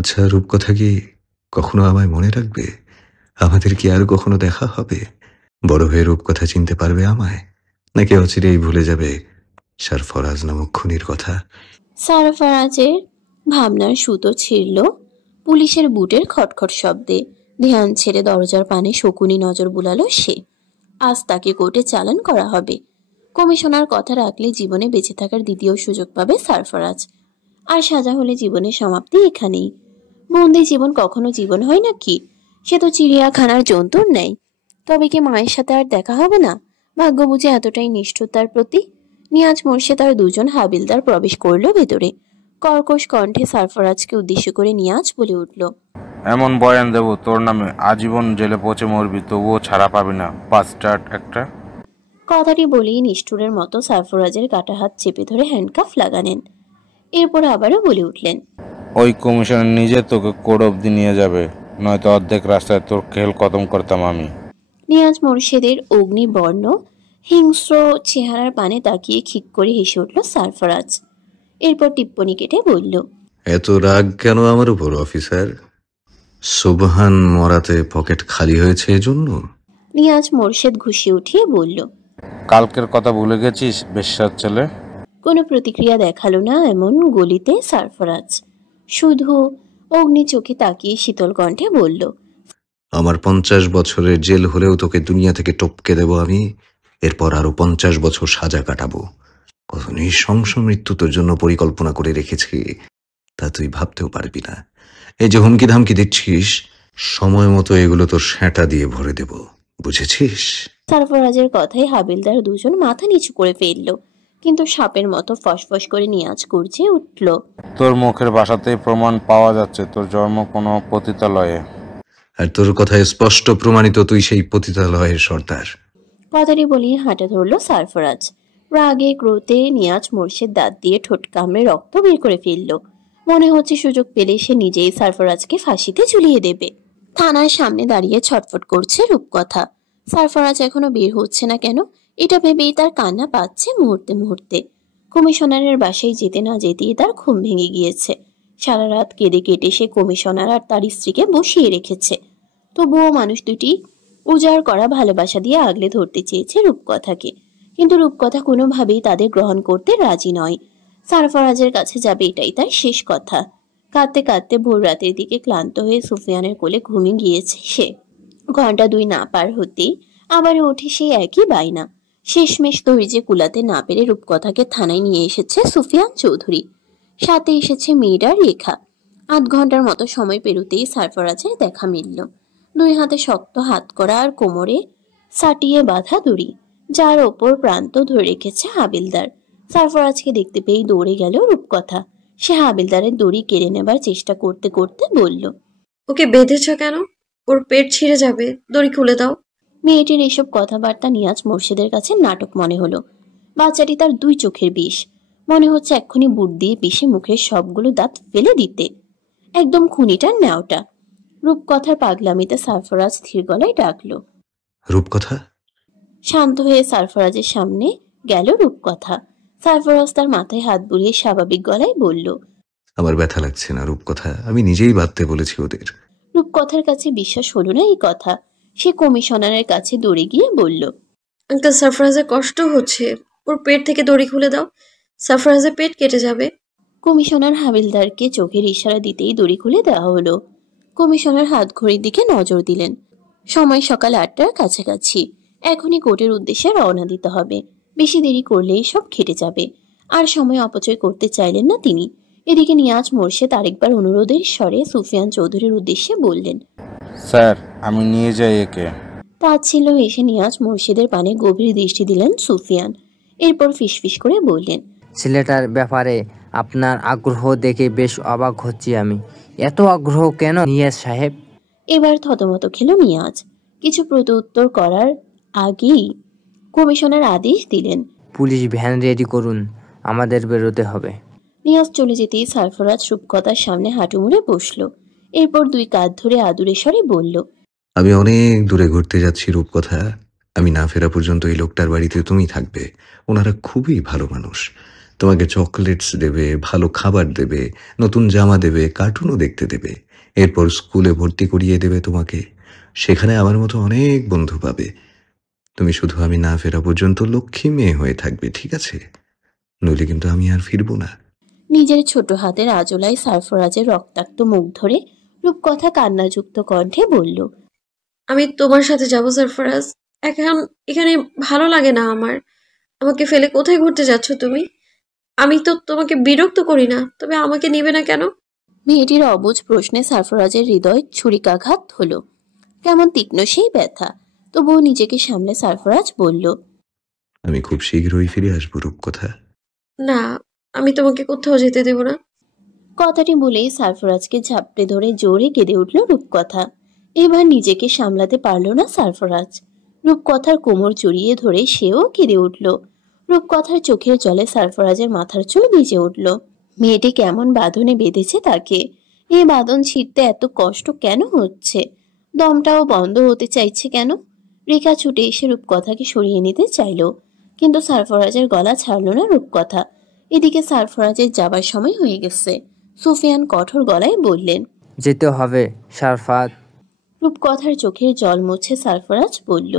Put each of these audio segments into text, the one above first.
আচ্ছা, রূপকথা কি কখনো আমায় মনে রাখবে? আমাদের কি আর কখনো দেখা হবে? বড় হয়ে রূপকথা চিনতে পারবে আমায়? নাকি অচিরেই ভুলে যাবে সারফরাজ নামক খুনির কথা? সারফারাজের ভাবনার সুতো ছিঁড়ল পুলিশের বুটের খটখট শব্দে। ধ্যান ছেড়ে দরজার পানে শকুনি নজর বুলালো সে। আজ তাকে কোর্টে চালান করা হবে। কমিশনার কথা রাখলে জীবনে বেঁচে থাকার দ্বিতীয় সুযোগ পাবে সারফারাজ। আর সাজা হলে জীবনের সমাপ্তি এখানেই। বন্দি জীবন কখনো জীবন হয় নাকি? সে তো চিড়িয়াখানার জন্তুর নেই। তবে কি মায়ের সাথে আর দেখা হবে না? ভাগ্য বুঝে এতটাই নিষ্ঠুর তার প্রতি। নিয়াজ মোর্শেদ আর দুজন হাবিলদার প্রবেশ করলো ভেতরে। কর্কশ কণ্ঠে সারফরাজকে উদ্দেশ্য করে নিয়াজ বলে উঠল, এমন বয়ান দেব তোর নামে আজীবন জেলে পচে মরবি, তবুও ছাড়া পাবি না, বাস্টার্ড একটা। কথাটি বলেই নিষ্ঠুরের মতো সারফরাজের কাটা হাত চেপে ধরে হ্যান্ডকাফ লাগালেন। এরপর আবারও বলে উঠলেন, ওই কমিশনার নিজে তোকে কোর্ট অব্দি নিয়ে যাবে, নয়তো অর্ধেক রাস্তায় তোর খেল খতম করতাম আমি। নিয়াজ মোর্শেদের অগ্নিবর্ণ হিংস্র চেহারার পানে তাকিয়ে খিক করে হেসে উঠল সারফরাজ। এরপর টিপ্পনি কেটে বলল, এত রাগ কেন আমার উপর অফিসার? সুবহান মরাতে পকেট খালি হয়েছে এজন্য? নিয়াজ মোর্শেদ ঘুষি উঠিয়ে বলল, কালকের কথা ভুলে গেছিস বেশ্যার ছেলে? কোনো প্রতিক্রিয়া দেখালো না এমন গলিতে সারফরাজ। শুধু অগ্নি চোখে তাকিয়ে শীতল কণ্ঠে বলল, আমার 50 বছরের জেল হলেও তোকে দুনিয়া থেকে টপকে দেব আমি। এরপর আরো 50 বছর সাজা কাটাবো। কত নৃশংস মৃত্যু তোর জন্য পরিকল্পনা করে রেখেছি, তা তুই ভাবতেও পারবি না। এই যে হুমকি ধামকি দিচ্ছিস, সময় মতো এগুলো তোর সেঁটা দিয়ে ভরে দেব, বুঝেছিস? সারফরাজের কথায় হাবিলদার দুজন মাথা নিচু করে ফেলল, কিন্তু সাপের মতো ফসফস করে নিয়াজ গর্জে উঠল, তোর মুখের ভাষাতেই প্রমাণ পাওয়া যাচ্ছে তোর জন্ম কোনো পতিতালয়ে। আর তোর কথায় স্পষ্ট প্রমাণিত তুই সেই পতিতালয়ের সর্দার। কথাটি বলিয়ে হাঁটা ধরল সারফরাজ। রাগে ক্রোধে নিয়াজ মোর্শেদ দাঁত দিয়ে ঠোঁট কামড়ে রক্ত বের করে ফেলল। মনে হচ্ছে সুযোগ পেলে সে নিজেই সারফরাজকে ফাঁসিতে ঝুলিয়ে দেবে। থানার সামনে দাঁড়িয়ে ছটফট করছে রূপকথা। সারফরাজ এখনো বের হচ্ছে না কেন, এটা ভেবেই তার কান্না পাচ্ছে মুহূর্তে মুহূর্তে। কমিশনারের বাসায় যেতে না যেতেই তার ঘুম ভেঙে গিয়েছে। সারা রাত কেঁদে কেটে সে কমিশনার আর তার স্ত্রীকে বসিয়ে রেখেছে। তবুও মানুষ দুটি উজাড় করা ভালোবাসা দিয়ে আগলে ধরতে চেয়েছে রূপকথাকে, কিন্তু রূপকথা কোনোভাবেই তাদের গ্রহণ করতে রাজি নয়। সারফরাজের কাছে যাবে, এটাই তার শেষ কথা। কাঁদতে কাঁদতে ভোর রাতের দিকে ক্লান্ত হয়ে সুফিয়ানের কোলে ঘুমিয়ে গিয়েছে সে। ঘন্টা দুই না পার হতেই আবার উঠে সেই একই বায়না। শেষমেশ ধৈর্যে কুলাতে না পেরে রূপকথাকে থানায় নিয়ে এসেছে সুফিয়ান চৌধুরী। সাথে এসেছে মেয়েটার রেখা। 8 ঘন্টার মতো সময় পেরুতেই সারফরাজের দেখা মিলল। দুই হাতে শক্ত হাত করা আর কোমরে সাটিয়ে বাঁধা দড়ি, যার ওপর প্রান্ত ধরে রেখেছে হাবিলদার। সারফরাজকে দেখতে পেয়ে দৌড়ে গেল রূপকথা। সে হাবিলদারের দড়ি কেড়ে নেবার চেষ্টা করতে করতে বলল, ওকে বেঁধেছ কেন? ওর পেট ছিঁড়ে যাবে, দড়ি খুলে দাও। মেয়েটির এসব কথাবার্তা নিয়াজ মোর্শেদের কাছে নাটক মনে হলো। বাচ্চাটি তার 2 চোখের বিষ। মনে হচ্ছে এক্ষুনি বুট দিয়ে পিষে মুখের সবগুলো দাঁত ফেলে দিতে। একদম খুনিটার ন্যাওটা। রূপকথার পাগলামিতে সারফরাজ স্থির গলায় ডাকলো, রূপকথা। শান্ত হয়ে সারফরাজের সামনে গেল রূপকথা। সারফরাজ তার মাথায় হাত বুলিয়ে স্বাভাবিক গলায় বলল, আমার ব্যথা লাগছে না রূপকথা, আমি নিজেই বাঁধতে বলেছি ওদের। রূপকথার কাছে বিশ্বাস হলো না এই কথা। সে কমিশনারের কাছে দৌড়ে গিয়ে বলল, আঙ্কেল, সারফরাজের কষ্ট হচ্ছে, ওর পেট থেকে দড়ি খুলে দাও, সারফরাজের পেট কেটে যাবে। কমিশনার হাবিলদারকে চোখের ইশারা দিতেই দড়ি খুলে দেওয়া হলো। কমিশনার হাত ঘড়ির দিকে নজর দিলেন। সময় সকাল 8টার কাছাকাছি। এখনই কোর্টের উদ্দেশ্যে রওনা দিতে হবে। বেশি দেরি করলেই সব খেটে যাবে। আর সময় অপচয় করতে চাইলেন না তিনি। এদিকে নিয়াজ মোর্শেদ আরেকবার অনুরোধের স্বরে সুফিয়ান চৌধুরীর উদ্দেশ্যে বললেন, স্যার, আমি নিয়ে যাই একে। তাচ্ছিল্য হেসে নিয়াজ মোর্শেদের পানে গভীর দৃষ্টি দিলেন সুফিয়ান। এরপর ফিসফিস করে বললেন, ছেলেটার ব্যাপারে আপনার আগ্রহ দেখে বেশ অবাক হচ্ছি আমি। এত আগ্রহ কেন নিয়াজ সাহেব? এবার থতমত খেল নিয়াজ। কিছু প্রত্যুত্তর করার আগেই কমিশনার আদেশ দিলেন, পুলিশ ভ্যান রেডি করুন, আমাদের বেরোতে হবে। নিয়াজ চলে যেতেই সারফরাজ রূপকথার সামনে হাঁটু মুড়ে বসল। এরপর 2 কাঁধ ধরে আদুরে স্বরে বলল, আমি অনেক দূরে ঘুরতে যাচ্ছি রূপকথা। আমি না ফেরা পর্যন্ত এই লোকটার বাড়িতে তুমি থাকবে। ওনারা খুবই ভালো মানুষ। তোমাকে চকলেটস দেবে, ভালো খাবার দেবে, নতুন জামা দেবে, কার্টুনও দেখতে দেবে। এরপর স্কুলে ভর্তি করিয়ে দেবে তোমাকে। সেখানে আমার মতো অনেক বন্ধু পাবে। তুমি শুধু আমি না ফেরা পর্যন্ত লক্ষ্মী মেয়ে হয়ে থাকবে, ঠিক আছে? নইলে কিন্তু আমি আর ফিরবো না। নিজের ছোট হাতের আজলায় সারফরাজের রক্তাক্ত মুখ ধরে রূপকথা কান্নাযুক্ত কণ্ঠে বলল, আমি তোমার সাথে যাব সারফরাজ। এখন এখানে ভালো লাগে না আমার। আমাকে ফেলে কোথায় ঘুরতে যাচ্ছ তুমি? আমি তো তোমাকে বিরক্ত করি না, তবে আমাকে নিবে না কেন? মেয়েটির অবুঝ প্রশ্নে সারফরাজের হৃদয় ছুরিকাঘাত হলো। কেমন তীক্ষ্ণ সেই ব্যথা। তবুও নিজেকে সামলে সারফরাজ বলল, আমি খুব শীঘ্রই ফিরে আসবো রূপকথা। না, আমি তোমাকে কোথাও যেতে দেব না। কথাটি বলেই সারফরাজকে ঝাপটে ধরে জোরে কেঁদে উঠল রূপকথা। এবার নিজেকে সামলাতে পারল না সারফরাজ। রূপকথার কোমর জড়িয়ে ধরে সেও কেঁদে উঠল। রূপকথার চোখের জলে সারফরাজের মাথার চুল ভিজে উঠল। মেয়েটি কেমন বাঁধনে বেঁধেছে তাকে। এই বাঁধন ছিঁড়তে এত কষ্ট কেন হচ্ছে? দমটাও বন্ধ হতে চাইছে কেন? রেখা ছুটে এসে রূপকথাকে সরিয়ে নিতে চাইল, কিন্তু সারফরাজের গলা ছাড়ল না রূপকথা। এদিকে সারফরাজের যাবার সময় হয়ে গেছে। সুফিয়ান কঠোর গলায় বললেন, যেতে হবে সারফাত। রূপকথার চোখের জল মুছে সারফরাজ বলল,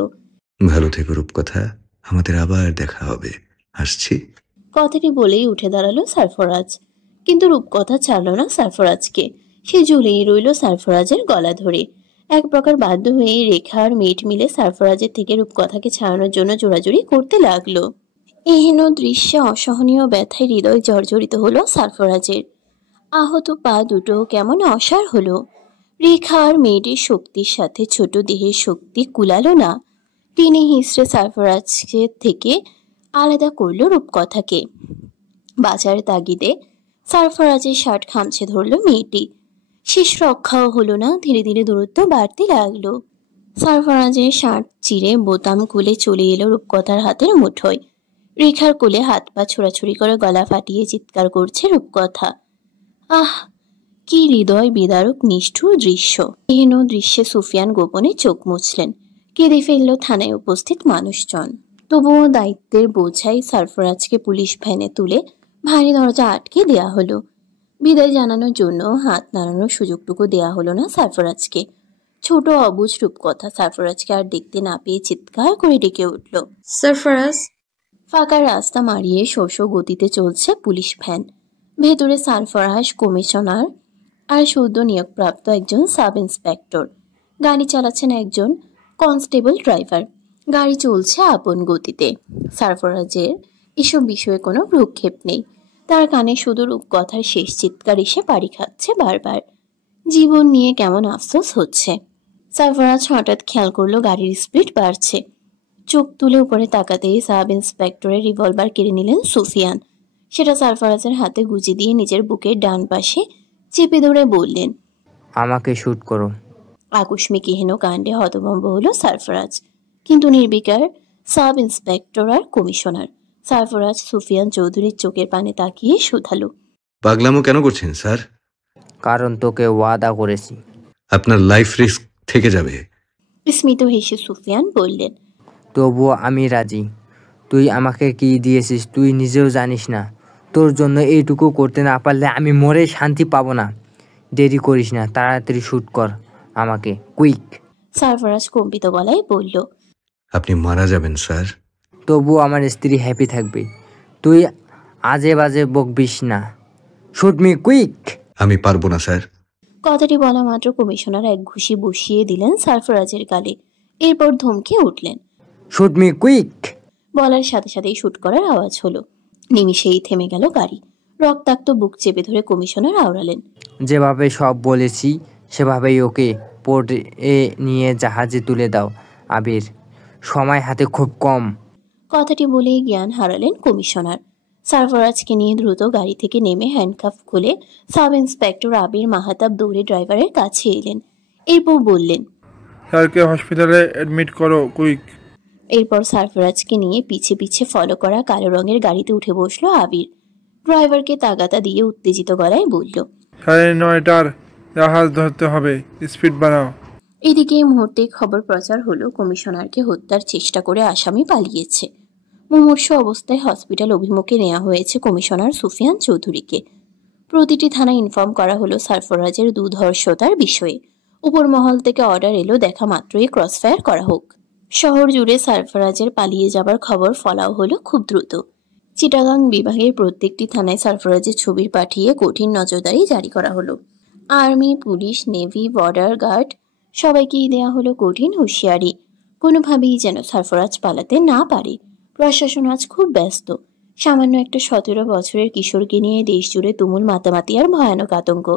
ভালো থেকো রূপকথা, আমাদের আবার দেখা হবে। আসছি। কথাটি বলেই উঠে দাঁড়ালো সারফরাজ। কিন্তু রূপকথা ছাড়ল না সারফরাজকে। সে ঝুলেই রইল সারফরাজের গলা ধরে। এক প্রকার বাধ্য হয়ে রেখা আর মেট মিলে সারফরাজের থেকে রূপকথাকে ছাড়ানোর জন্য জোরাজুরি করতে লাগলো। এহেন দৃশ্যে অসহনীয় ব্যথায় হৃদয় জর্জরিত হলো সারফরাজের। আহত পা দুটো কেমন অসাড় হলো। রেখা আর মেয়েটির শক্তির সাথে ছোট দেহের শক্তি কুলালো না। টেনে হিঁচড়ে সারফরাজকে থেকে আলাদা করলো রূপকথাকে। বাঁচার তাগিদে সারফরাজের শার্ট খামচে ধরল মেয়েটি। শেষ রক্ষাও হলো না, ধীরে ধীরে দূরত্ব বাড়তে লাগলো। সারফরাজের শার্ট চিরে বোতাম খুলে চলে এলো রূপকথার হাতের মুঠোয়। রেখার কোলে হাত পা ছোড়াছুড়ি করে গলা ফাটিয়ে চিৎকার করছে রূপকথা। আহ, কি হৃদয় বিদারক নিষ্ঠুর দৃশ্য। এহেন দৃশ্যে সুফিয়ান গোপনে চোখ মুছলেন। কেঁদে ফেলল থানায় উপস্থিত মানুষজন। তবুও দায়িত্বের বোঝাই সারফরাজকে পুলিশ ভ্যানে তুলে ভারী দরজা আটকে দেয়া হলো। বিদায় জানানোর জন্য হাত নাড়ানোর সুযোগটুকু দেয়া হলো না সারফরাজকে। ছোট অবুঝ রূপকথা সারফরাজকে আর দেখতে না পেয়ে চিৎকার করে ডেকে উঠল। সারফরাজ, ফাঁকা রাস্তা মারিয়ে শোষ গতিতে চলছে পুলিশ ভ্যান। ভেতরে সারফরাজ, কমিশনার আর সদ্য নিয়োগপ্রাপ্ত একজন সাব ইন্সপেক্টর। গাড়ি চালাচ্ছেন একজন কনস্টেবল ড্রাইভার। গাড়ি চলছে আপন গতিতে। সারফরাজের এসব বিষয়ে কোনো ভ্রুক্ষেপ নেই। তার কানে শুধু রূপকথার শেষ চিৎকার এসে বাড়ি খাচ্ছে বারবার। জীবন নিয়ে কেমন আফসোস হচ্ছে। সারফরাজ হঠাৎ খেয়াল করলো গাড়ির স্পিড বাড়ছে। চোখ তুলে উপরে তাকাতেই সাব ইন্সপেক্টরের রিভলভার কেড়ে নিলেন সুফিয়ান। সেটা সারফরাজের হাতে গুঁজে দিয়ে নিজের বুকের ডান পাশে চেপে ধরে বললেন, আমাকে শ্যুট করো। আকস্মিক এহেন কাণ্ডে হতভম্ব হলো সারফরাজ। কিন্তু নির্বিকার সাব ইন্সপেক্টর আর কমিশনার। সারফরাজ সুফিয়ান চৌধুরীর চোখের পানে তাকিয়ে শুধালো, পাগলামো কেন করছেন স্যার? কারণ তোকে ওয়াদা করেছি। আপনার লাইফ রিস্ক থেকে যাবে। স্মিত হেসে সুফিয়ান বললেন, তবুও আমি রাজি। তুই আমাকে কি দিয়েছিস তুই নিজেও জানিস না। তোর জন্য এইটুকু করতে না পারলে আমি মরে শান্তি পাবো না। দেরি করিস না, তাড়াতাড়ি শ্যুট কর আমাকে, কুইক। সারফরাজ কম্পিত গলায় বলল, আপনি মারা যাবেন স্যার। তবুও আমার স্ত্রী হ্যাপি থাকবে। তুই আজে বাজে বকবিস না। Shoot me quick. আমি পারবো না স্যার। কথাটি বলা মাত্র কমিশনার এক ঘুষি বসিয়ে দিলেন সারফরাজের গালে। এরপর ধমকে উঠলেন। Shoot me quick. বলার সাথে সাথেই শুট করার আওয়াজ হলো। নিমিষেই থেমে গেল গাড়ি। রক্তাক্ত বুক চেপে ধরে কমিশনার আওড়ালেন, যেভাবে সব বলেছি সেভাবেই ওকে পোর্টে নিয়ে জাহাজে তুলে দাও আবির। সময় হাতে খুব কম। কথাটি বলেই জ্ঞান হারালেন কমিশনার। সারফরাজকে নিয়ে দ্রুত গাড়ি থেকে নেমে হ্যান্ডকাফ খুলে সাব ইন্সপেক্টর আবির মাহাতাব দৌড়ে ড্রাইভারের কাছে এলেন। এরপর বললেন, স্যারকে হসপিটালে অ্যাডমিট করো কুইক। এরপর সারফরাজকে নিয়ে পিছে পিছে ফলো করা কালো রঙের গাড়িতে উঠে বসলো আবির। ড্রাইভারকে তাগাতা দিয়ে উত্তেজিত গলায় বলল, 9:30টার জাহাজ ধরতে হবে, স্পিড বাড়াও। এদিকে এই মুহূর্তে খবর প্রচার হলো কমিশনারকে হত্যার চেষ্টা করে আসামি পালিয়েছে। মুমূর্ষু অবস্থায় হসপিটাল অভিমুখে নেওয়া হয়েছে কমিশনার সুফিয়ান চৌধুরীকে। প্রতিটি থানায় ইনফর্ম করা হলো সারফরাজের দুর্ধর্ষতার বিষয়ে। উপর মহল থেকে অর্ডার এলো দেখা মাত্রই ক্রসফায়ার করা হোক। শহর জুড়ে সারফরাজের পালিয়ে যাবার খবর ফলাও হলো খুব দ্রুত। চিটাগাং বিভাগের প্রত্যেকটি থানায় সারফরাজের ছবির পাঠিয়ে কঠিন নজরদারি জারি করা হলো। Army, police, navy, border guard সবাইকেই দেয়া হলো কঠিন হুঁশিয়ারি, কোনোভাবেই যেন সারফরাজ পালাতে না পারে। প্রশাসন আজ খুব ব্যস্ত। সামান্য একটা 17 বছরের কিশোরকে নিয়ে দেশ জুড়ে তুমুল মাতামাতি আর ভয়ানক আতঙ্ক।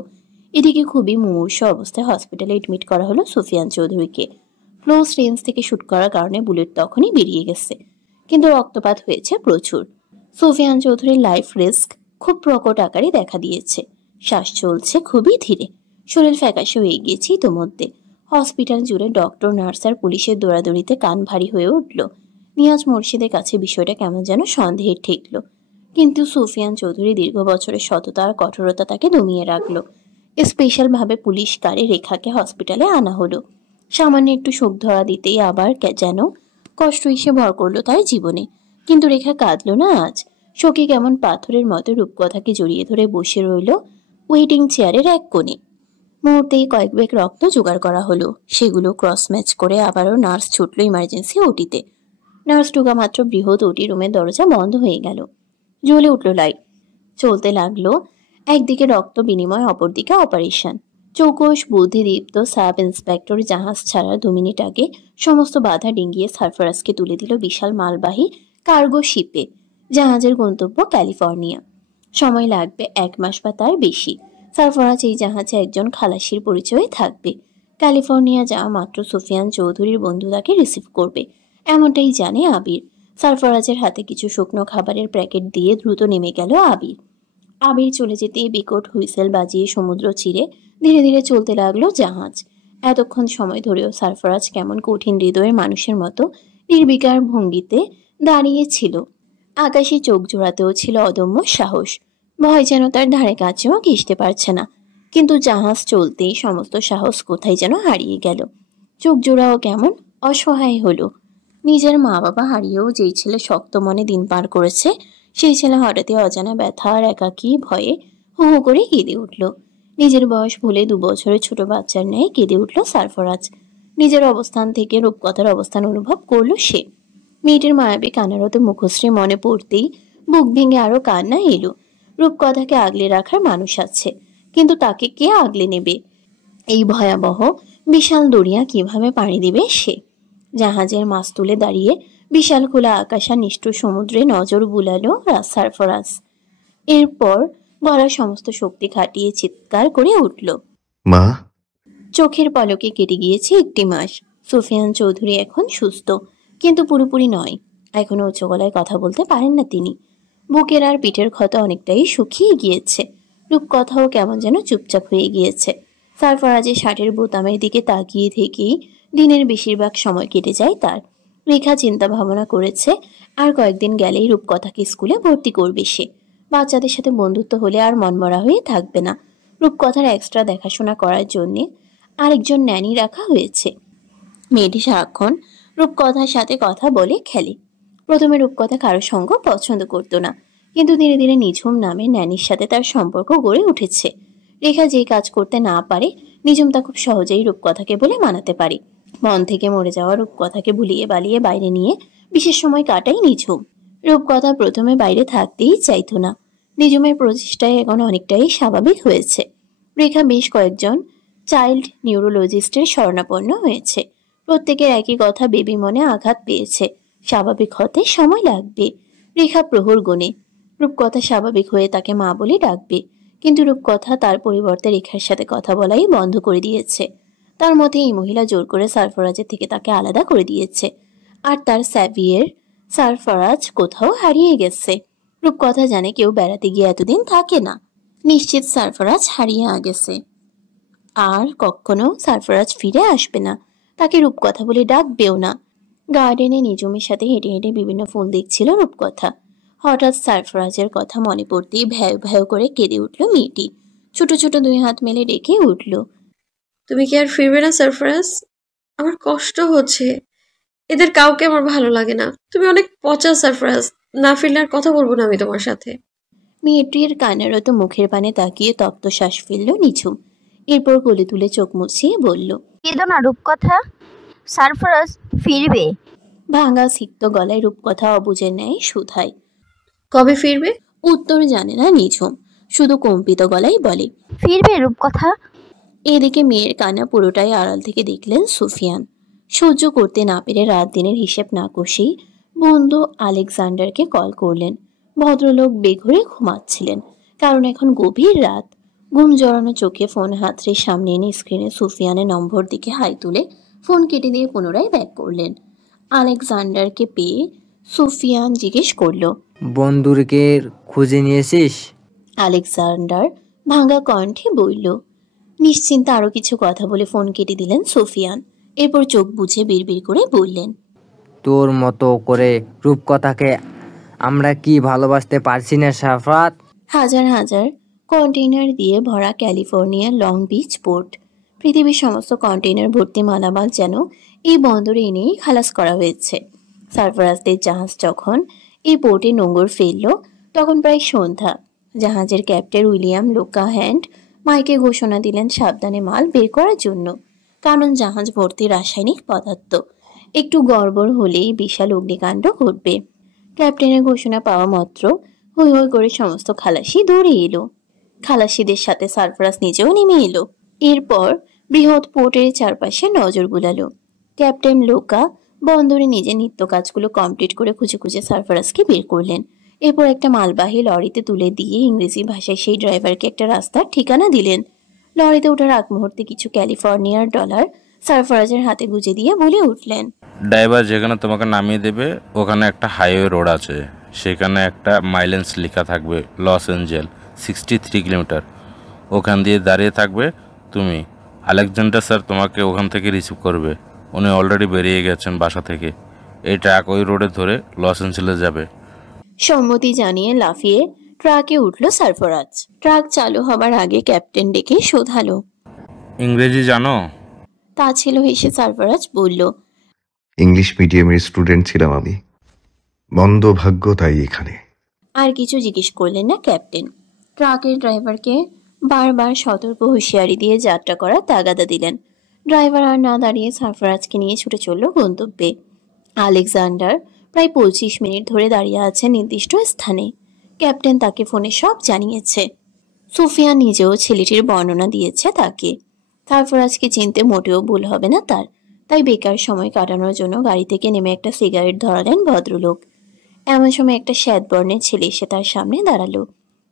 এদিকে খুবই মুমূর্ষু অবস্থায় হসপিটালে এডমিট করা হলো সুফিয়ান চৌধুরীকে। ক্লোজ রেঞ্জ থেকে শুট করার কারণে বুলেট তখনই বেরিয়ে গেছে, কিন্তু রক্তপাত হয়েছে প্রচুর। সুফিয়ান চৌধুরীর লাইফ রিস্ক খুব প্রকট আকারে দেখা দিয়েছে। শ্বাস চলছে খুবই ধীরে, শরীর ফ্যাকাশে হয়ে গিয়েছে ইতোমধ্যে। হসপিটাল জুড়ে ডক্টর, নার্স আর পুলিশের দৌড়াদৌড়িতে কান ভারী হয়ে উঠল। নিয়াজ মোর্শেদের কাছে বিষয়টা কেমন যেন সন্দেহের ঠেকল, কিন্তু সুফিয়ান চৌধুরী দীর্ঘ বছরের সততা আর কঠোরতা তাকে দমিয়ে রাখল। স্পেশালভাবে পুলিশ কারে রেখাকে হসপিটালে আনা হলো। সামান্য একটু শোক ধরা দিতেই আবার যেন কষ্ট এসে ভর করলো তার জীবনে। কিন্তু রেখা কাঁদল না আজ। শোকে কেমন পাথরের মতো রূপকথাকে জড়িয়ে ধরে বসে রইল ওয়েটিং চেয়ারের এক কোণে। মুহূর্তেই কয়েক ব্যাগ রক্ত জোগাড় করা হলো। সেগুলো ক্রস ম্যাচ করে আবারও নার্স ছুটল ইমার্জেন্সি ওটিতে। নার্স ঢোকা মাত্র বৃহৎ ওটি রুমের দরজা বন্ধ হয়ে গেল। জ্বলে উঠল লাইট। চলতে লাগলো একদিকে রক্ত বিনিময়, অপরদিকে অপারেশন। চৌকস বুদ্ধিদীপ্ত সাব ইন্সপেক্টর জাহাজ ছাড়ার 2 মিনিট আগে সমস্ত বাধা ডিঙ্গিয়ে সারফারাজকে তুলে দিল বিশাল মালবাহী কার্গো শিপে। জাহাজের গন্তব্য ক্যালিফোর্নিয়া। সময় লাগবে 1 মাস বা তার বেশি। সারফরাজ এই জাহাজে একজন খালাসির পরিচয়ে থাকবে। ক্যালিফোর্নিয়া যাওয়া মাত্র সুফিয়ান চৌধুরীর বন্ধু তাকে রিসিভ করবে, এমনটাই জানে আবির। সারফরাজের হাতে কিছু শুকনো খাবারের প্যাকেট দিয়ে দ্রুত নেমে গেল আবির। আবির চলে যেতে বিকট হুইসেল বাজিয়ে সমুদ্র চিরে ধীরে ধীরে চলতে লাগলো জাহাজ। এতক্ষণ সময় ধরেও সারফরাজ কেমন কঠিন হৃদয়ের মানুষের মতো নির্বিকার ভঙ্গিতে দাঁড়িয়েছিল। আকাশে চোখ জোড়াতেও ছিল অদম্য সাহস। ভয় যেন তার ধারে কাছেও ঘেঁষতে পারছে না। কিন্তু জাহাজ চলতেই সমস্ত সাহস কোথায় যেন হারিয়ে গেল। চোখ জোড়াও কেমন অসহায় হলো। নিজের মা বাবা হারিয়েও যেই ছেলে শক্ত মনে দিন পার করেছে, সেই ছেলে হঠাৎই অজানা ব্যথা আর একাকী ভয়ে হু হু করে কেঁদে উঠল। নিজের বয়স ভুলে 2 বছরের ছোট বাচ্চার ন্যায় কেঁদে উঠল সারফরাজ। নিজের অবস্থান থেকে রূপকথার অবস্থান অনুভব করলো সে। মেয়েটির মায়াবী কান্নারত মুখশ্রী মনে পড়তেই বুক ভেঙে আরো কান্না এলো। রূপকথাকে আগলে রাখার মানুষ আছে, কিন্তু তাকে কে আগলে নেবে? এই ভয়াবহ বিশাল দরিয়া কিভাবে পাড়ি দিবে সে? জাহাজের মাছ তুলে দাঁড়িয়ে বিশাল খোলা আকাশ আর নিষ্ঠুর সমুদ্রে নজর বুলালো সারফরাজ। এরপর গলার সমস্ত শক্তি খাটিয়ে চিৎকার করে উঠল, মা! চোখের পলকে কেটে গিয়েছে 1 মাস। সুফিয়ান চৌধুরী এখন সুস্থ, কিন্তু পুরোপুরি নয়। এখনো উচ্চ গলায় কথা বলতে পারেন না তিনি। বুকের আর পিঠের ক্ষত অনেকটাই শুকিয়ে গিয়েছে। রূপকথাও কেমন যেন চুপচাপ হয়ে গিয়েছে। সারফরাজের শার্টের বোতামের দিকে তাকিয়ে থেকেই দিনের বেশিরভাগ সময় কেটে যায় তার। রেখা চিন্তা ভাবনা করেছে আর কয়েকদিন গেলেই রূপকথাকে স্কুলে ভর্তি করবে সে। বাচ্চাদের সাথে বন্ধুত্ব হলে আর মনমরা হয়ে থাকবে না। রূপকথার এক্সট্রা দেখাশোনা করার জন্যে আরেকজন ন্যানি রাখা হয়েছে। মেয়েটি সারাক্ষণ রূপকথার সাথে কথা বলে খেলে। প্রথমে রূপকথা কারো সঙ্গ পছন্দ করতো না, কিন্তু ধীরে ধীরে নিঝুম নামে ন্যানির সাথে তার সম্পর্ক গড়ে উঠেছে। রেখা যেই কাজ করতে না পারে, নিঝুম তা খুব সহজেই রূপকথাকে বলে মানাতে পারে। মন থেকে মরে যাওয়া রূপকথাকে ভুলিয়ে বালিয়ে বাইরে নিয়ে বিশেষ সময় কাটাই নিঝুম। রূপকথা প্রথমে বাইরে থাকতেই চাইতো না। নিঝুমের প্রচেষ্টায় এখন অনেকটাই স্বাভাবিক হয়েছে। রেখা বেশ কয়েকজন চাইল্ড নিউরোলজিস্টের শরণাপন্ন হয়েছে। প্রত্যেকের একই কথা, বেবি মনে আঘাত পেয়েছে, স্বাভাবিক হতে সময় লাগবে। রেখা প্রহর গুণে রূপকথা স্বাভাবিক হয়ে তাকে মা বলে ডাকবে, কিন্তু রূপকথা তার পরিবর্তে রেখার সাথে কথা বলাই বন্ধ করে দিয়েছে। তার মতে এই মহিলা জোর করে সারফরাজের থেকে তাকে আলাদা করে দিয়েছে, আর তার স্যাভিয়ের সারফরাজ কোথাও হারিয়ে গেছে। রূপকথা জানে কেউ বেড়াতে গিয়ে এতদিন থাকে না। নিশ্চিত সারফরাজ হারিয়ে গেছে, আর কখনো সারফরাজ ফিরে আসবে না। তাকে রূপকথা বলে ডাকবেও না। গার্ডেনে নিঝুমের সাথে হেঁটে হেঁটে বিভিন্ন ফুল দেখছিল রূপকথা। হঠাৎ সারফরাজের কথা মনে পড়তেই ভ্যায় ভ্যায় করে কেঁদে উঠল মেয়েটি। ছোট ছোট 2 হাত মেলে ডেকে উঠল, তুমি কি আর ফিরবে না সারফরাজ? আমার কষ্ট হচ্ছে। এদের কাউকে আমার ভালো লাগে না। তুমি অনেক পচা সারফরাজ। না ফিরলে আর কথা বলবো না আমি তোমার সাথে। মেয়েটির কান্নারত মুখের পানে তাকিয়ে তপ্ত শ্বাস ফেলল নিঝুম। এরপর কোলে তুলে চোখ মুছিয়ে বলল, কেঁদো না রূপকথা, সারফরাজ ফিরবে। ভাঙা সিক্ত গলায় রূপকথা অবুঝের ন্যায় শুধায়। কবে ফিরবে? উত্তর জানে না নিঝুম, শুধু কম্পিত গলায় বলে, ফিরবে রূপকথা। এদিকে মেয়ের কান্না পুরোটাই আড়াল থেকে দেখলেন সুফিয়ান। সহ্য করতে না পেরে রাত দিনের হিসেব না কষেই বন্ধু আলেকজান্ডারকে কল করলেন। ভদ্রলোক বেঘরে ঘুমাচ্ছিলেন, কারণ এখন গভীর রাত। ঘুম জড়ানো চোখে ফোন হাতড়ে সামনে এনে স্ক্রিনে সুফিয়ানের নম্বর দিকে হাই তুলে ফোন কেটে দিয়ে পুনরায় ব্যাক করলেন। আলেকজান্ডারকে পেয়ে সুফিয়ান জিজ্ঞেস করলো, বন্ধুকে খুঁজে নিয়েছিস? আলেকজান্ডার ভাঙা কণ্ঠে বলল। নিশ্চিন্তে আরো কিছু কথা বলে ফোন কেটে দিলেন সুফিয়ান। এরপর চোখ বুজে বিড়বিড় করে বললেন, তোর মতো করে রূপকথাকে আমরা কি ভালোবাসতে পারছি না সাফাত? হাজার হাজার কন্টেইনার দিয়ে ভরা ক্যালিফোর্নিয়ার লং বিচ পোর্ট। পৃথিবীর সমস্ত কন্টেইনার ভর্তি মালামাল যেন এই বন্দরে এনেই খালাস করা হয়েছে। সারফারাজদের জাহাজ যখন এই পোর্টে নোঙর ফেলল, তখন প্রায় সন্ধ্যা। জাহাজের ক্যাপ্টেন উইলিয়াম লোকা হ্যান্ড মাইকে ঘোষণা দিলেন সাবধানে মাল বের করার জন্য, কারণ জাহাজ ভর্তি রাসায়নিক পদার্থ। একটু গড়বড় হলেই বিশাল অগ্নিকাণ্ড ঘটবে। ক্যাপ্টেনের ঘোষণা পাওয়া মাত্র হৈ হৈ করে সমস্ত খালাসি দৌড়ে এলো। খালাসিদের সাথে সারফরাজ নিজেও নেমে এলো। এরপর বৃহৎ পোর্টের চারপাশে নজর বুলালো। ক্যাপ্টেন লোকা বন্দরে নিজের নিত্য কাজগুলো কমপ্লিট করে খুঁজে খুঁজে সারফরাজকে বের করলেন। এরপর একটা মালবাহী লরিতে তুলে দিয়ে ইংরেজি ভাষায় সেই ড্রাইভারকে একটা রাস্তার ঠিকানা দিলেন। লরিতে ওঠার আগ মুহূর্তে কিছু ক্যালিফোর্নিয়ার ডলার সারফরাজের হাতে গুজে দিয়ে বলে উঠলেন, ড্রাইভার যেখানে তোমাকে নামিয়ে দেবে ওখানে একটা হাইওয়ে রোড আছে, সেখানে একটা মাইলেন্স লেখা থাকবে লস এঞ্জেল 63 কিলোমিটার। ওখান দিয়ে দাঁড়িয়ে থাকবে তুমি। আলেকজান্ডার স্যার তোমাকে ওখান থেকে রিসিভ করবে। উনি অলরেডি বেরিয়ে গেছেন বাসা থেকে। এই ট্রাক ওই রোডে ধরে লস এঞ্জেলে যাবে। সম্মতি জানিয়ে লাফিয়ে ট্রাকে উঠল সারফরাজ। ট্রাক চালু হবার আগে ক্যাপ্টেন ডেকে শোধালো, ইংরেজি জানো? তা ছিল হেসে সারফরাজ বলল, ইংলিশ মিডিয়ামের স্টুডেন্ট ছিলাম আমি, মন্দ ভাগ্য তাই এখানে। আর কিছু জিজ্ঞেস করলেন না ক্যাপ্টেন। ট্রাকের ড্রাইভারকে বারবার সতর্ক হুঁশিয়ারি দিয়ে যাত্রা করার তাগাদা দিলেন। ড্রাইভার আর না দাঁড়িয়ে সারফরাজকে নিয়ে ছুটে চলল গন্তব্যে। আলেকজান্ডার প্রায় 25 মিনিট ধরে দাঁড়িয়ে আছে নির্দিষ্ট স্থানে। ক্যাপ্টেন তাকে ফোনে সব জানিয়েছে। সুফিয়া নিজেও ছেলেটির বর্ণনা দিয়েছে তাকে। সারফরাজকে চিনতে মোটেও ভুল হবে না তার। তাই বেকার সময় কাটানোর জন্য গাড়ি থেকে নেমে একটা সিগারেট ধরালেন ভদ্রলোক। এমন সময় একটা শ্বেতবর্ণের ছেলে এসে তার সামনে দাঁড়ালো।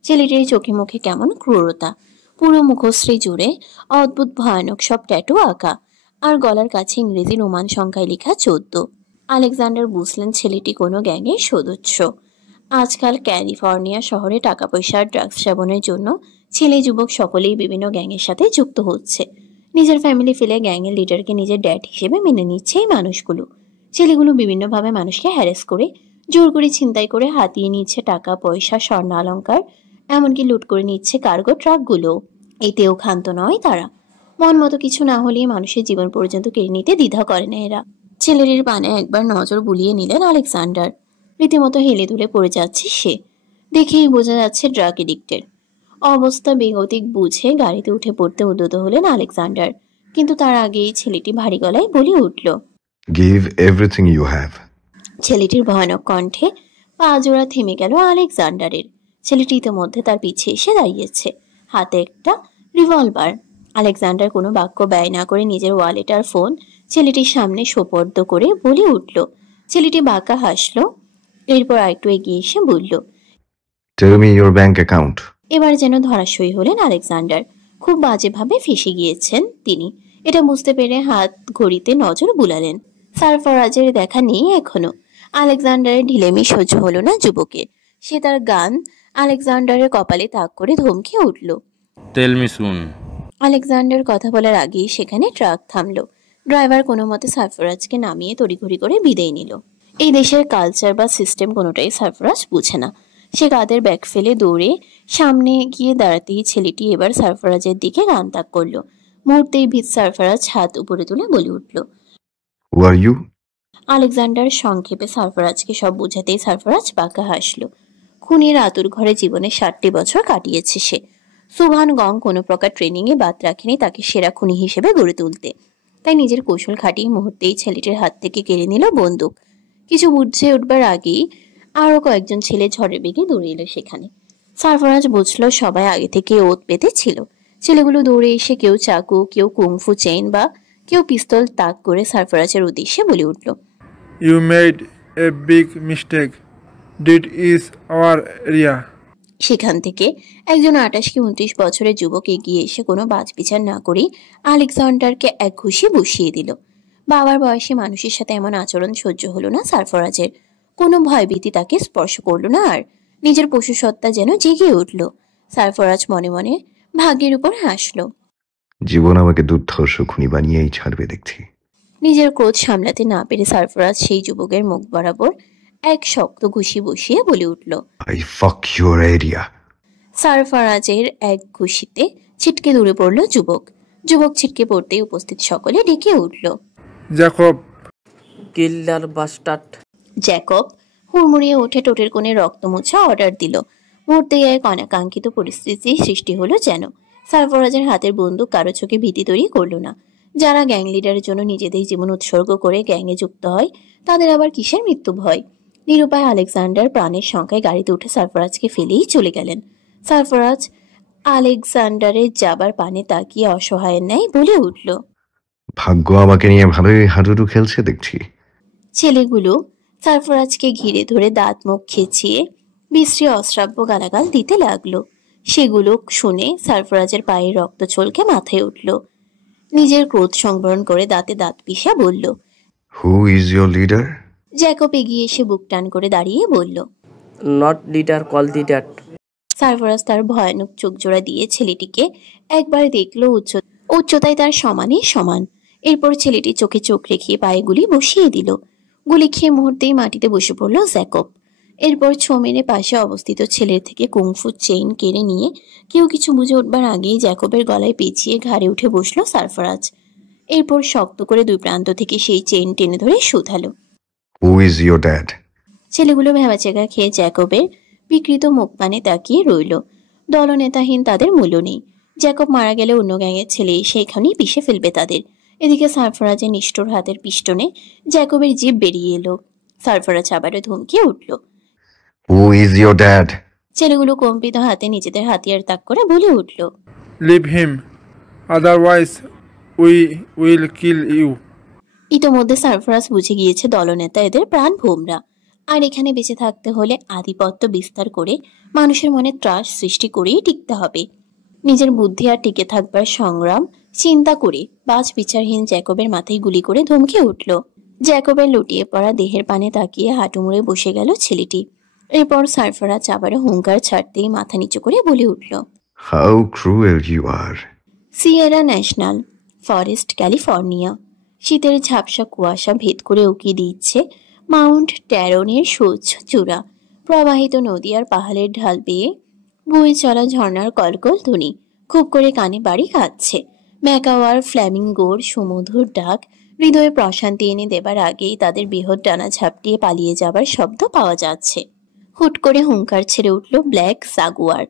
ছেলেটির চোখে মুখে কেমন ক্রূরতা, পুরো মুখশ্রী জুড়ে অদ্ভুত ভয়ানক সব ট্যাটু আঁকা, আর গলার কাছে ইংরেজি রোমান সংখ্যায় লেখা 14। আলেকজান্ডার বুঝলেন ছেলেটি কোনো গ্যাংয়ের সদস্য। আজকাল ক্যালিফোর্নিয়া শহরে টাকা পয়সার ড্রাগস সেবনের জন্য ছেলে যুবক সকলেই বিভিন্ন গ্যাংয়ের সাথে যুক্ত হচ্ছে। নিজের ফ্যামিলি ফেলে গ্যাংয়ের লিডারকে নিজের ড্যাড হিসেবে মেনে নিচ্ছে এই মানুষগুলো। ছেলেগুলো বিভিন্নভাবে মানুষকে হ্যারাস করে, জোর করে ছিনতাই করে হাতিয়ে নিচ্ছে টাকা পয়সা, স্বর্ণ অলংকার, এমনকি লুট করে নিচ্ছে কার্গো ট্রাকগুলো। এতেও ক্ষান্ত নয় তারা। মন মতো কিছু না হলেই মানুষের জীবন পর্যন্ত কেড়ে নিতে দ্বিধা করে না এরা। ছেলেটির পানে একবার নজর বুলিয়ে নিলেন আলেকজান্ডার। রীতিমতো হেলে দুলে পড়ে যাচ্ছে সে। দেখেই বোঝা যাচ্ছে ড্রাগ এডিক্টেড। অবস্থা বেগতিক বুঝে গাড়িতে উঠে পড়তে উদ্যত হলেন আলেকজান্ডার। কিন্তু তার আগেই ছেলেটি ভারী গলায় বলে উঠল, গিভ এভরিথিং ইউ হ্যাভ। ছেলেটির ভয়ানক কণ্ঠে পা জোড়া থেমে গেল আলেকজান্ডারের। ছেলেটি ইতিমধ্যে তার পিছে এসে দাঁড়িয়েছে, হাতে একটা রিভলভার। আলেকজান্ডার কোনো বাক্য ব্যয় না করে নিজের ওয়ালেট আর ফোন ছেলেটির সামনে সোপর্দ করে বলে উঠল। ছেলেটি বাঁকা হাসলো। এরপর আরেকটু এগিয়ে এসে বলল, tell me your bank account. এবার যেন ধরাশয়ী হলেন আলেকজান্ডার। খুব বাজেভাবে ফেঁসে গিয়েছেন তিনি। এটা বুঝতে পেরে হাত ঘড়িতে নজর বুলালেন। সারফরাজের দেখা নেই এখনো। আলেকজান্ডারের ঢিলেমি সহ্য হলো না যুবকের। সে তার গান আলেকজান্ডারের কপালে তাক করে ধমকে উঠল। Tell me soon. আলেকজান্ডার কথা বলার আগেই সেখানে ট্রাক থামলো। ড্রাইভার কোনো মতে সারফরাজকে নামিয়ে তড়িঘড়ি করে বিদায় নিল। এই দেশের কালচার বা সিস্টেম কোনোটাই সারফরাজ বুঝে না। সে কাঁধের ব্যাগ ফেলে দৌড়ে সামনে গিয়ে দাঁড়াতেই ছেলেটি এবার সারফরাজের দিকে গান তাক করলো। মুহূর্তেই ভিত সারফরাজ হাত উপরে তুলে বলে উঠল, হু আর ইউ? আলেকজান্ডার সংক্ষেপে সারফারাজকে সব বোঝাতেই সারফারাজ বাঁকা হাসল। খুনির আতুর ঘরে জীবনে 60টি বছর কাটিয়েছে সে। সুভান গং কোনো প্রকার ট্রেনিংয়ে বাদ রাখেনি তাকে সেরা খুনি হিসেবে গড়ে তুলতে। তাই নিজের কৌশল খাটিয়ে মুহূর্তেই ছেলেটির হাত থেকে কেড়ে নিল বন্দুক। কিছু বুঝে উঠবার আগেই আরো কয়েকজন ছেলে ঝড়ের বেগে দৌড়ে এলো সেখানে। সারফারাজ বুঝলো সবাই আগে থেকে ওত পেতে ছিল। ছেলেগুলো দৌড়ে এসে কেউ চাকু, কেউ কুংফু চেইন বা কেউ পিস্তল তাক করে সারফারাজের উদ্দেশ্যে বলে উঠল, You made a big mistake. This is our area. সেখান থেকে একজন 28 কি 29 বছরের যুবক এগিয়ে এসে কোনো বাছবিচার না করেই আলেকজান্ডারকে এক ঘুষি বসিয়ে দিল। বাবার বয়সী মানুষের সাথে এমন আচরণ সহ্য হলো না সারফারাজের। কোনো ভয়ভীতি তাকে স্পর্শ করলো না আর। নিজের পশুসত্তা যেন জেগে উঠল। সারফারাজ মনে মনে ভাগ্যের উপর হাসলো। জীবন আমাকে দুর্ধর্ষ খুনি বানিয়েই ছাড়বে দেখছি। নিজের ক্রোধ সামলাতে না পেরে সারফারাজ সেই যুবকের মুখ বরাবর এক শক্ত ঘুষি বসিয়ে বলে উঠল, I fuck your area. সারফারাজের এক ঘুষিতে ছিটকে দূরে পড়ল যুবক। যুবক ছিটকে পড়তেই উপস্থিত সকলে ডেকে উঠল, Jacob, কিল্লার বাস্টার্ড। জ্যাকব হুড়মুড়িয়ে উঠে টোটের কোণে রক্ত মোছা অর্ডার দিল। মুহূর্তেই এক অনাকাঙ্ক্ষিত পরিস্থিতির সৃষ্টি হলো যেন। সারফারাজের হাতের বন্দুক কারো চোখে ভীতি তৈরি করলো না। যারা গ্যাং লিডারের জন্য নিজেদের জীবন উৎসর্গ করে গ্যাংয়ে যুক্ত হয় তাদের আবার কিসের মৃত্যু ভয়। নিরুপায় আলেকজান্ডার প্রাণের সংখ্যায় গাড়িতে উঠে সারফারাজকে ফেলেই চলে গেলেন। সারফারাজ আলেকজান্ডারের যাবার পানে তাকিয়ে অসহায়ের ন্যায় বলে উঠল, ভাগ্য আমাকে নিয়ে ভালোই হাডুডু খেলছে দেখছি। ছেলেগুলো সারফারাজকে ঘিরে ধরে দাঁত মুখ খেঁচিয়ে বিশ্রী অশ্রাব্য গালাগাল দিতে লাগলো। সেগুলো শুনে সারফারাজের পায়ের রক্ত চলকে মাথায় উঠল। নিজের ক্রোধ সংবরণ করে দাঁতে দাঁত পিষে বলল, Who is your leader? Jacob এগিয়ে এসে বুক টান করে দাঁড়িয়ে বলল, not leader, call the that. Sarfaraz তার ভয়ানক চোখ জোড়া দিয়ে ছেলেটিকে একবার দেখলো। উচ্চতায় তার সমানে সমান। এরপর ছেলেটি চোখে চোখ রেখে পায়ে গুলি বসিয়ে দিল। গুলি খেয়ে মুহূর্তেই মাটিতে বসে পড়ল জ্যাকব। এরপর ছো মেরে পাশে অবস্থিত ছেলের থেকে কুংফু চেইন কেড়ে নিয়ে কেউ কিছু বুঝে উঠবার আগেই জ্যাকবের গলায় পেঁচিয়ে ঘাড়ে উঠে বসলো সারফারাজ। এরপর শক্ত করে দুই প্রান্ত থেকে সেই চেইন টেনে ধরে শুধালো। Who is your dad? ছেলেগুলো ভেবাচেকা খেয়ে জ্যাকবের বিকৃত মুখ পানে তাকিয়ে রইল। দলনেতাহীন তাদের মূল্য নেই। জ্যাকব মারা গেলে অন্য গ্যাংয়ের ছেলে এসে এখানেই পিষে ফেলবে তাদের। এদিকে সারফারাজের নিষ্ঠুর হাতের পিষ্টনে জ্যাকবের জিভ বেরিয়ে এলো। সারফারাজ আবারও ধমকিয়ে উঠল। Who is your dad? ছেলেগুলো কম্পিত হাতে নিজেদের হাতিয়ার তাক করে বলে উঠল, leave him. Otherwise, we will kill you. ইতোমধ্যে সারফারাজ বুঝে গিয়েছে দলনেতা এদের প্রাণ ভোমরা। আর এখানে বেঁচে থাকতে হলে আধিপত্য বিস্তার করে মানুষের মনে ত্রাস সৃষ্টি করেই টিকতে হবে। নিজের বুদ্ধি আর টিকে থাকবার সংগ্রাম চিন্তা করে বাজ বিচারহীন জ্যাকবের মাথায় গুলি করে ধমকে উঠল। জ্যাকবের লুটিয়ে পড়া দেহের পানে তাকিয়ে হাঁটু মুড়ে বসে গেল ছেলেটি। এরপর সারফারাজ আবারও হুঙ্কার ছাড়তেই মাথা নিচু করে বলে উঠল, How cruel you are. Sierra national forest, California. শীতের ঝাপসা কুয়াশা ভেদ করে উকি দিচ্ছে মাউন্ট ট্যারনের সোজ চূড়া। প্রবাহিত নদী আর পাহাড়ের ঢাল বেয়ে বয়ে চলা ঝর্ণার কলকল ধ্বনি খুব করে কানে বাড়ি খাচ্ছে। ম্যাকাওয়ার ফ্ল্যামিঙ্গোর সুমধুর ডাক হৃদয়ে প্রশান্তি এনে দেবার আগেই তাদের বৃহৎ ডানা ঝাপটিয়ে পালিয়ে যাবার শব্দ পাওয়া যাচ্ছে। হুট করে হুঙ্কার ছেড়ে উঠল ব্ল্যাক জাগুয়ার।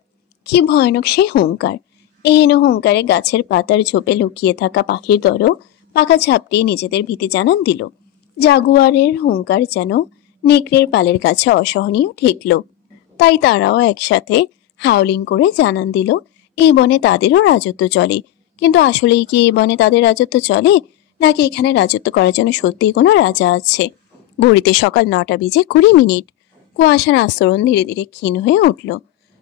কি ভয়ানক সেই হুঙ্কার! এহেন হুঙ্কারে গাছের পাতার ঝোপে লুকিয়ে থাকা পাখির দলও পাখা ঝাপটিয়ে নিজেদের ভীতি জানান দিল। জাগুয়ারের হুঙ্কার যেন নেকড়ের পালের কাছে অসহনীয় ঠেকল। তাই তারাও একসাথে হাউলিং করে জানান দিল এই বনে তাদেরও রাজত্ব চলে। কিন্তু আসলেই কি এই বনে তাদের রাজত্ব চলে, নাকি এখানে রাজত্ব করার জন্য সত্যিই কোনো রাজা আছে? ঘড়িতে সকাল 9:20 কুয়াশার আস্তরণ ধীরে ধীরে ক্ষীণ হয়ে উঠল।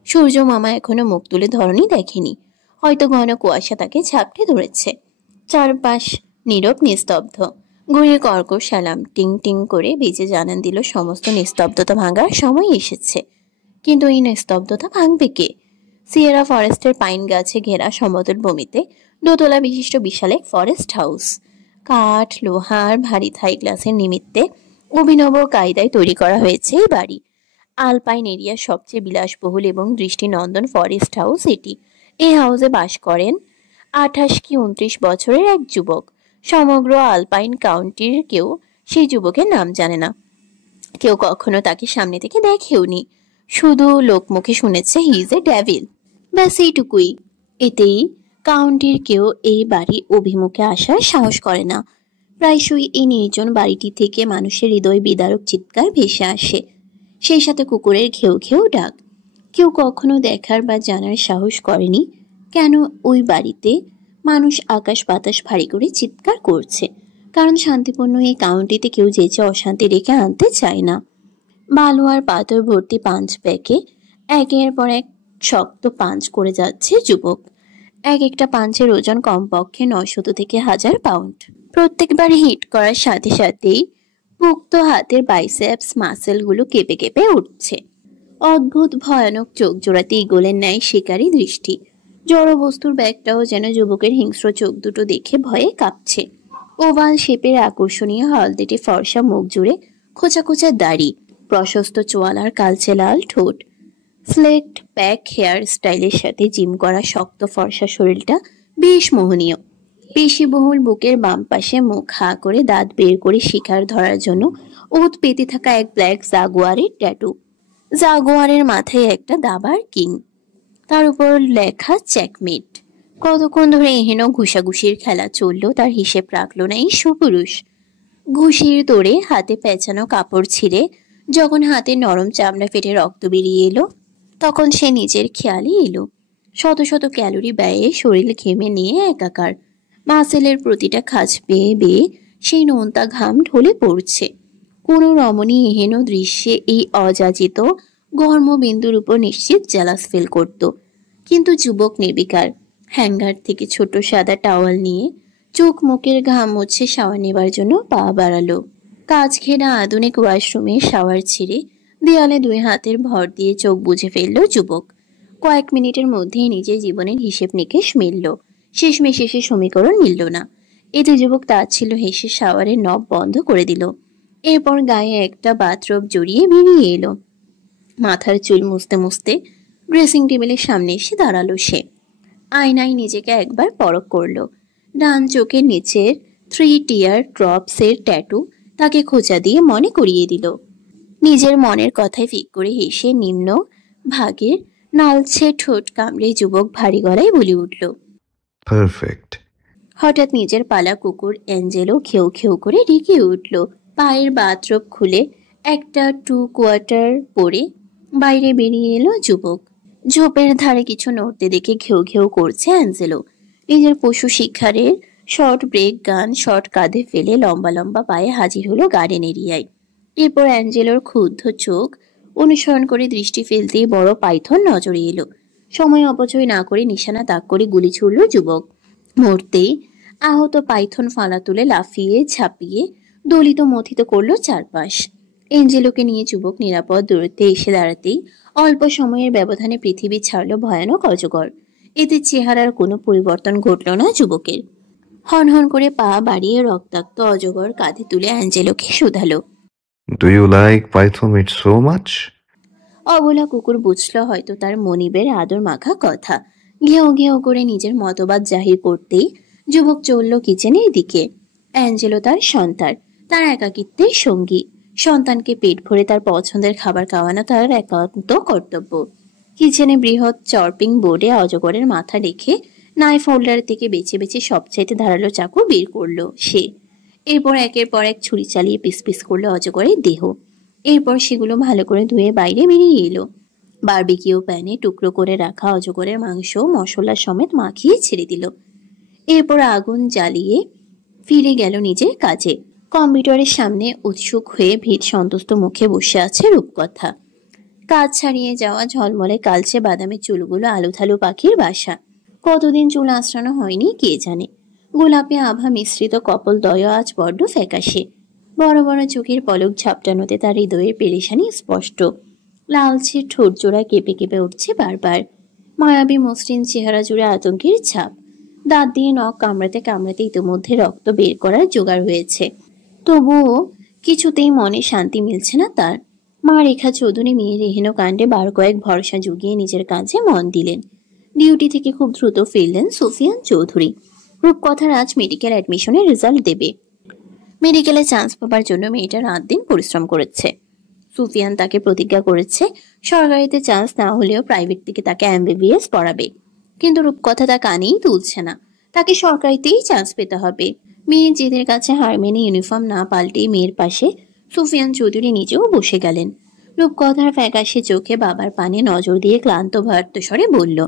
সূর্য মামা এখনো মুখ তুলে ধরনী দেখেনি। হয়তো ঘন কুয়াশা তাকে ঝাপটে ধরেছে। চারপাশ নীরব নিস্তব্ধ। ঘড়ির কর্কশ সালাম টিং টিং করে বেজে জানান দিল সমস্ত নিস্তব্ধতা ভাঙার সময় এসেছে। কিন্তু এই নিস্তব্ধতা ভাঙবে কে? সিয়েরা ফরেস্টের পাইন গাছে ঘেরা সমতল ভূমিতে দোতলা বিশিষ্ট বিশাল এক ফরেস্ট হাউস। কাঠ, লোহার ভারী থাই গ্লাসের নিমিত্তে অভিনব কায়দায় তৈরি করা হয়েছে এই বাড়ি। আলপাইন এরিয়ার সবচেয়ে বিলাসবহুল এবং দৃষ্টিনন্দন ফরেস্ট হাউস এটি। এই হাউসে বাস করেন 28 কি 29 বছরের এক যুবক। সমগ্র আলপাইন কাউন্টির কেউ সেই যুবকের নাম জানে না, কেউ কখনো তাকে সামনে থেকে দেখেওনি, শুধু লোকমুখে শুনেছে হি ইজ এ ডেভিল। ব্যাস এইটুকুই। এতেই কাউন্টির কেউ এই বাড়ি অভিমুখে আসার সাহস করে না। প্রায়শই এই নির্জন বাড়িটি থেকে মানুষের হৃদয় বিদারক চিৎকার ভেসে আসে, সেই সাথে কুকুরের ঘেউ ঘেউ ডাক। কেউ কখনো দেখার বা জানার সাহস করেনি কেন ওই বাড়িতে মানুষ আকাশ বাতাস ভারী করে চিৎকার করছে, কারণ শান্তিপূর্ণ এই কাউন্টিতে কেউ যেচে অশান্তি রেখে আনতে চায় না। বালু আর পাথর ভর্তি পাঞ্চ ব্যাগে একের পর এক শক্ত পাঞ্চ করে যাচ্ছে যুবক। এক একটা পাঞ্চের ওজন কমপক্ষে 900 থেকে 1000 পাউন্ড। প্রত্যেকবার হিট করার সাথে সাথেই পুক্ত হাতের বাইসেপস মাসেলগুলো কেঁপে কেঁপে উঠছে। অদ্ভুত ভয়ানক চোখ জোড়াতে ইগলের ন্যায় শিকারী দৃষ্টি। জড় বস্তুর ব্যাগটাও যেন যুবকের হিংস্র চোখ দুটো দেখে ভয়ে কাঁপছে। ওভাল শেপের আকর্ষণীয় হলদেটে ফর্সা মুখ জুড়ে খোঁচা খোঁচা দাড়ি, প্রশস্ত চোয়ালার কালচে লাল ঠোঁট, স্লেকড প্যাক হেয়ার স্টাইলের সাথে জিম করা শক্ত ফর্সা শরীরটা বেশ মোহনীয়। পেশিবহুল বুকের বাম পাশে মুখ হা করে দাঁত বের করে শিকার ধরার জন্য ওত পেতে থাকা এক ব্ল্যাক জাগুয়ারের ট্যাটু। জাগুয়ারের মাথায় একটা দাবার কিং, তার উপর লেখা চেকমেট। কতক্ষণ ধরে এহেন ঘুষাঘুষির খেলা চললো তার হিসেব রাখলো না এই সুপুরুষ। ঘুষির তোড়ে হাতে পেঁচানো কাপড় ছিঁড়ে যখন হাতে নরম চামড়া ফেটে রক্ত বেরিয়ে এলো, তখন সে নিজের খেয়ালই এলো। শত শত ক্যালোরি ব্যয়ে শরীর ঘেমে নিয়ে একাকার। মাসেলের প্রতিটা খাঁজ বেয়ে বেয়ে সেই নোনতা ঘাম ঢলে পড়ছে। কোনো রমণী এহেন দৃশ্যে এই অযাচিত ঘর্মবিন্দুর উপর নিশ্চিত জেলাস ফিল করত, কিন্তু যুবক নির্বিকার। হ্যাঙ্গার থেকে ছোট সাদা টাওয়াল নিয়ে চোখ মুখের ঘাম মুছে শাওয়ার নেবার জন্য পা বাড়ালো। কাজ ঘেরা আধুনিক ওয়াশরুমে শাওয়ার ছেড়ে দেয়ালে 2 হাতের ভর দিয়ে চোখ বুজে ফেলল যুবক। কয়েক মিনিটের মধ্যেই নিজের জীবনের হিসেব নিকেশ মিলল, শেষমেশ এসে সমীকরণ মিলল না। এতে যুবক তাচ্ছিল্য হেসে শাওয়ারের নব বন্ধ করে দিল। এরপর গায়ে একটা বাথরোব জড়িয়ে বেরিয়ে এলো। মাথার চুল মুছতে মুছতে ড্রেসিং টেবিলের সামনে এসে দাঁড়ালো সে। আয়নায় নিজেকে একবার পরখ করলো। ডান চোখের নিচের 3 টিয়ার ড্রপসের ট্যাটু তাকে খোঁচা দিয়ে মনে করিয়ে দিল। নিজের মনের কথায় ফিক করে হেসে নিম্ন ভাগের নালছে ঠোঁট কামড়ে যুবক ভারী গলায় বলে উঠল, পারফেক্ট। হঠাৎ নিজের পালা কুকুর অ্যাঞ্জেলো খেউ খেউ করে রেগে উঠল। পায়ের বাথরোব খুলে একটা 2 কোয়ার্টার পরে বাইরে বেরিয়ে এলো যুবক। ঝোপের ধারে কিছু নড়তে দেখে ঘেউ ঘেউ করছে অ্যাঞ্জেলো। নিজের পশু শিকারের শর্ট ব্রেক গান শর্ট কাঁধে ফেলে লম্বা লম্বা পায়ে হাজির হলো গার্ডেন এরিয়ায়। এরপর অ্যাঞ্জেলোর ক্ষুব্ধ চোখ অনুসরণ করে দৃষ্টি ফেলতেই বড় পাইথন নজরে এলো। সময় অপচয় না করে নিশানা তাক করে গুলি ছুড়ল যুবক। মুহূর্তেই আহত পাইথন ফালা তুলে লাফিয়ে ঝাঁপিয়ে দলিত মথিত করলো চারপাশ। এঞ্জেলোকে নিয়ে যুবক নিরাপদ দূরত্বে এসে দাঁড়াতেই অল্প সময়ের ব্যবধানে পৃথিবী ছাড়ল ভয়ানক অজগর। এতে চেহারার কোনো পরিবর্তন ঘটল না যুবকের। হনহন করে পা বাড়িয়ে রক্তাক্ত অজগর কাঁধে তুলে অ্যাঞ্জেলোকে শুধালো, do you like python meat so much? অবলা কুকুর বুঝল হয়তো তার মনিবের আদর মাখা কথা। ঘেউ ঘেউ করে নিজের মতবাদ জাহির করতেই যুবক চলল কিচেনের দিকে। অ্যাঞ্জেলো তার সন্তান, তার একাকিত্বের সঙ্গী। সন্তানকে পেট ভরে তার পছন্দের খাবার খাওয়ানো তার একান্ত কর্তব্য। কিচেনে বৃহৎ চর্পিং বোর্ডে অজগরের মাথা রেখে নাইফ হোল্ডার থেকে বেছে বেছে সবচাইতে ধারালো চাকু বের করলো সে। এরপর একের পর এক ছুরি চালিয়ে পিস পিস করলো অজগরের দেহ। এরপর সেগুলো ভালো করে ধুয়ে বাইরে বেরিয়ে এলো। বারবিকিউ প্যানে টুকরো করে রাখা অজগরের মাংস মশলা সমেত মাখিয়ে ছেড়ে দিল। এরপর আগুন জ্বালিয়ে ফিরে গেল নিজের কাজে। কম্পিউটারের সামনে উৎসুক হয়ে ভীত সন্তুষ্ট মুখে বসে আছে রূপকথা। কাজ ছাড়িয়ে যাওয়া ঝলমলে কালচে বাদামি চুলগুলো আলুথালু পাখির বাসা। কতদিন চুল আঁচড়ানো হয়নি কে জানে। গোলাপি আভা মিশ্রিত কপল দয় আজ বড্ড ফ্যাকাশে। বড় বড় চোখের পলক ঝাপটানোতে তার হৃদয়ের পেরেশানি স্পষ্ট। লালচে ঠোঁট জোড়া কেঁপে কেঁপে উঠছে বারবার। মায়াবী মসৃণ চেহারা জুড়ে আতঙ্কের ছাপ। দাঁত দিয়ে নখ কামড়াতে কামড়াতে ইতিমধ্যে রক্ত বের করার জোগাড় হয়েছে। তবুও কিছুতেই মনে শান্তি মিলছে না তার। মা রেখা চৌধুরী মেয়ের এহেন কাণ্ডে বার কয়েক ভরসা জুগিয়ে নিজের কাজে মন দিলেন। ডিউটি থেকে খুব দ্রুত ফিরলেন সুফিয়ান চৌধুরী। রূপকথার আজ মেডিকেল অ্যাডমিশনের রেজাল্ট দেবে। মেডিকেলে চান্স পাবার জন্য মেয়েটা রাত দিন পরিশ্রম করেছে। সুফিয়ান তাকে প্রতিজ্ঞা করেছে সরকারিতে চান্স না হলেও প্রাইভেট থেকে তাকে MBBS পড়াবে, কিন্তু রূপকথা তা কানেই তুলছে না। তাকে সরকারিতেই চান্স পেতে হবে। মেয়ের জেদের কাছে হার মেনে ইউনিফর্ম না পাল্টে মেয়ের পাশে সুফিয়ান চৌধুরী নিজেও বসে গেলেন। রূপকথার ফ্যাকাশে চোখে বাবার পানে নজর দিয়ে ক্লান্ত ভয়ার্ত স্বরে বলল,